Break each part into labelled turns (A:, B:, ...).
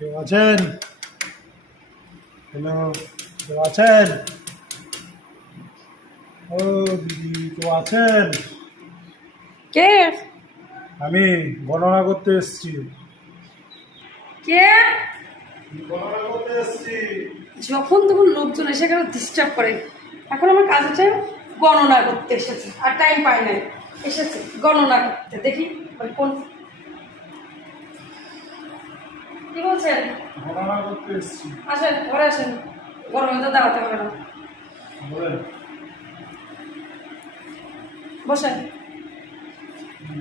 A: কেউ আছেন? হ্যালো কেউ আছেন? ও দিদি কেউ আছেন?
B: কে?
A: আমি গণনা করতে এসেছি।
B: কে?
A: গণনা করতে এসেছি।
B: যখন তখন লোকজন এসে গেল ডিস্টার্ব করে। এখন আমার কাজ হচ্ছে গণনা করতে এসেছে আর টাইম পাই নাই। এসেছে গণনা করতে। দেখি কোন কি বলছেন?
A: গণনা করতে এসেছি।
B: আসেন ঘরে আসেন। গরমে তো দাঁড়াতে হবে না। বসেন।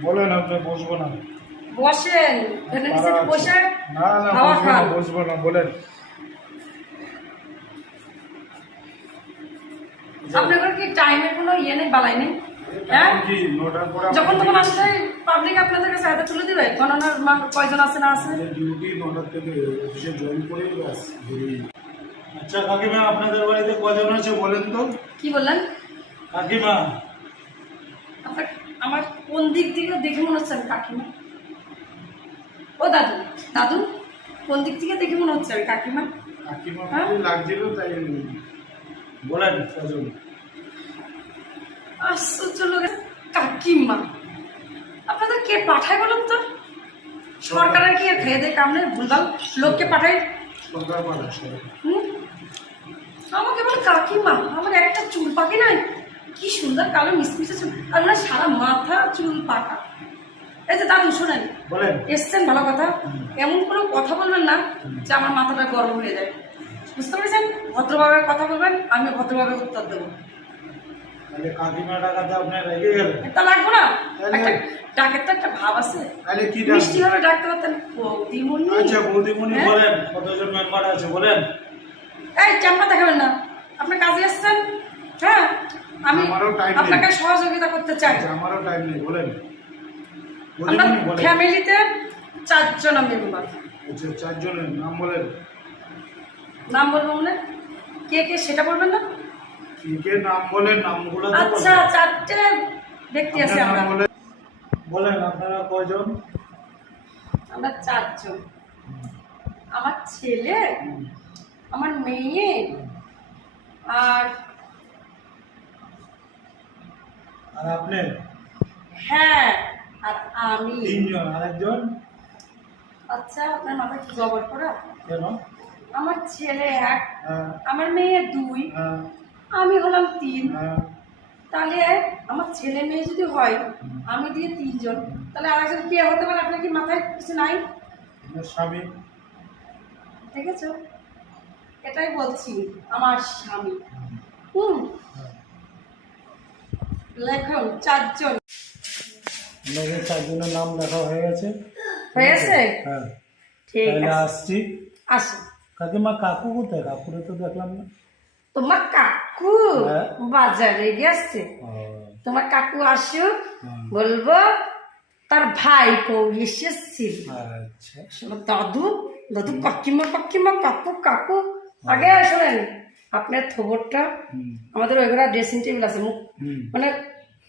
A: বলেন আপনি বসবো না।
B: বসেন। বসে
A: না না বসবো না বলেন।
B: আপনাদের কি টাইমের কোনো ইয়ে নেই বালাই নেই? হ্যাঁ? যখন তখন আসলে পাবলিক আপনাদের কাছে হাতে তুলে দিবে গণনার কয়জন আছে না আছে?
A: ডিউটি নটার থেকে অফিসে জয়েন করে ব্যাস বেরিয়ে যাই। আচ্ছা কাকিমা আপনাদের বাড়িতে কজন আছে বলেন তো?
B: কি বললেন?
A: কাকিমা।
B: আমার কোন দিক থেকে দেখে মনে হচ্ছে আমি কাকিমা? ও দাদু দাদু কোন দিক থেকে দেখে মনে হচ্ছে আমি কাকিমা?
A: কাকিমা
B: হ্যাঁ?
A: লাগছিল তাই বলেন কজন?
B: আশ্চর্য লোক। কাকিমা আপনাদের কে পাঠায় বলুন তো? সরকারের কি খেয়ে দেয় কামনে ভুলভাল লোককে পাঠায়? আমাকে বলে কাকিমা আমার একটা চুল পাকে নাই? কি সুন্দর কালো মিসমিসে চুল। আর ওনার সারা মাথা চুল পাকা। এই যে দাদু শোনেন। এসছেন ভালো কথা। এমন কোনো কথা বলবেন না যে আমার মাথাটা গরম হয়ে যায়। বুঝতে পেরেছেন? ভদ্রভাবে কথা বলবেন আমি ভদ্রভাবে উত্তর দেবো।
A: তাহলে কাকিমা টাকাতে আপনার রেগে গেলেন
B: এটা লাগবো না। ডাকের তো একটা ভাব আছে।
A: তাহলে কি?
B: মিষ্টি ভাবে ডাকতে পারতেন বৌদিমণি।
A: আচ্ছা বৌদিমণি
B: হ্যাঁ?
A: বলেন কতজন মেম্বার আছে বলেন।
B: এই চাম্পা দেখাবেন না। আপনি কাজে এসছেন হ্যাঁ? আমি আপনাকে সহযোগিতা করতে চাই।
A: আচ্ছা আমারও টাইম নেই বলেন।
B: আমরা ফ্যামিলিতে চারজন মেম্বার।
A: আচ্ছা চারজনের নাম বলেন।
B: নাম বলব মানে? কে কে সেটা বলবেন না?
A: কি নাম বলেন নামগুলো
B: আচ্ছা। চারটে ব্যক্তি আছে আমরা।
A: বলেন বলেন আপনারা কয়জন?
B: আমরা চারজন। আমার ছেলে আমার মেয়ে আর
A: আর আপনি
B: হ্যাঁ আর আমি।
A: তিনজন। আরেকজন?
B: আচ্ছা আপনার মাথায় কি জবর করা?
A: কেন?
B: আমার ছেলে এক
A: হ্যাঁ।
B: আমার মেয়ে দুই
A: হ্যাঁ।
B: আমি হলাম তিন।
A: হ্যাঁ।
B: তাহলে আমার ছেলে মেয়ে যদি হয় আমি দিয়ে তিনজন। তাহলে আরেকজন কে হতে পারে? আপনার কি মাথায় কিছু নাই?
A: স্বামী।
B: ঠিক আছে। এটাই বলছি আমার স্বামী। হুম লেখন চারজন।
A: আমাদের চারজনের নাম লেখা হয়ে গেছে।
B: হয়েছে?
A: হ্যাঁ।
B: ঠিক আছে।
A: আসছি।
B: আসো
A: কাকিমা কাকু কোথায়? কাকুরে তো দেখলাম না।
B: তোমার কাকু
A: হ্যাঁ।
B: বাজারে গেছে। তোমার কাকু আসুক বলব তার ভাই কৌ এসেছিল দাদু দাদু কাকিমা কাকিমা কাকু কাকু। আগে শোনেন আপনার খবরটা।
A: হুম।
B: আমাদের ওইগুলা ড্রেসিং টেবিল আছে মুখ মানে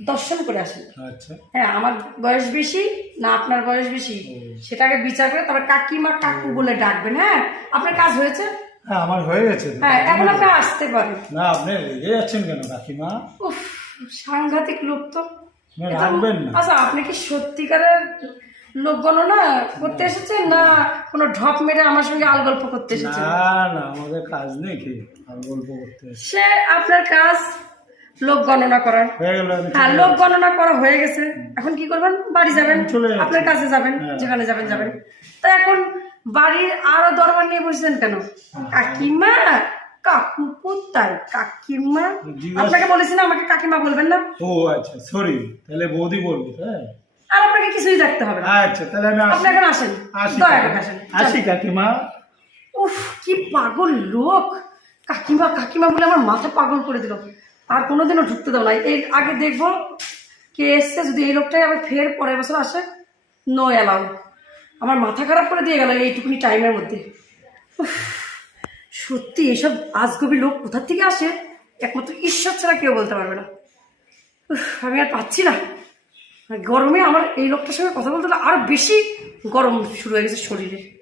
B: দর্শন করে আসেন।
A: আচ্ছা।
B: হ্যাঁ আমার বয়স বেশি না আপনার বয়স বেশি? সেটাকে বিচার করে তারপর কাকিমা কাকু বলে ডাকবেন হ্যাঁ? আপনার কাজ হয়েছে?
A: হ্যাঁ আমার হয়ে গেছে
B: হ্যাঁ এখন আপনি আসতে পারেন।
A: না আপনি রেগে যাচ্ছেন কেন কাকিমা?
B: উফ সাংঘাতিক লোক তো।
A: রাখবেন না।
B: আচ্ছা আপনি কি সত্যিকারের লোক না করতে এসেছেন না কোনো ঢপ মেরে আমার সঙ্গে আল গল্প করতে এসেছেন?
A: না না আমাদের কাজ নেই কি আল গল্প করতে।
B: সে আপনার কাজ লোক গণনা করার।
A: হয়ে
B: হ্যাঁ লোক গণনা করা হয়ে গেছে। এখন কি করবেন? বাড়ি যাবেন। আপনার কাছে যাবেন
A: হ্যাঁ।
B: যেখানে যাবেন যাবেন। তা এখন বাড়ির আরও দরবার নিয়ে বসেছেন কেন? কাকিমা? কাকু কোথায়? কাকিমা? আপনাকে বলেছি না আমাকে কাকিমা বলবেন না?
A: ও আচ্ছা সরি তাহলে বৌদি বলব হ্যাঁ।
B: আর আপনাকে কিছুই দেখতে হবে না।
A: আচ্ছা তাহলে আমি
B: আপনি এখন আসেন।
A: আসি
B: দয়া করে আসেন।
A: আসি কাকিমা।
B: উফ কি পাগল লোক। কাকিমা কাকিমা বলে আমার মাথা পাগল করে দিল। আর কোনোদিনও ঢুকতে দেবো না। এর আগে দেখব কে এসছে, যদি এই লোকটাই আবার ফের পরের বছর আসে নো অ্যালাউ আমার মাথা খারাপ করে দিয়ে গেল এইটুকুনি টাইমের মধ্যে। সত্যি এসব আজগবি লোক কোথার থেকে আসে? একমাত্র ঈশ্বর ছাড়া কেউ বলতে পারবে না। আমি আর পাচ্ছি না। গরমে আমার এই লোকটার সঙ্গে কথা বলতে হলে আরও বেশি গরম শুরু হয়ে গেছে শরীরে।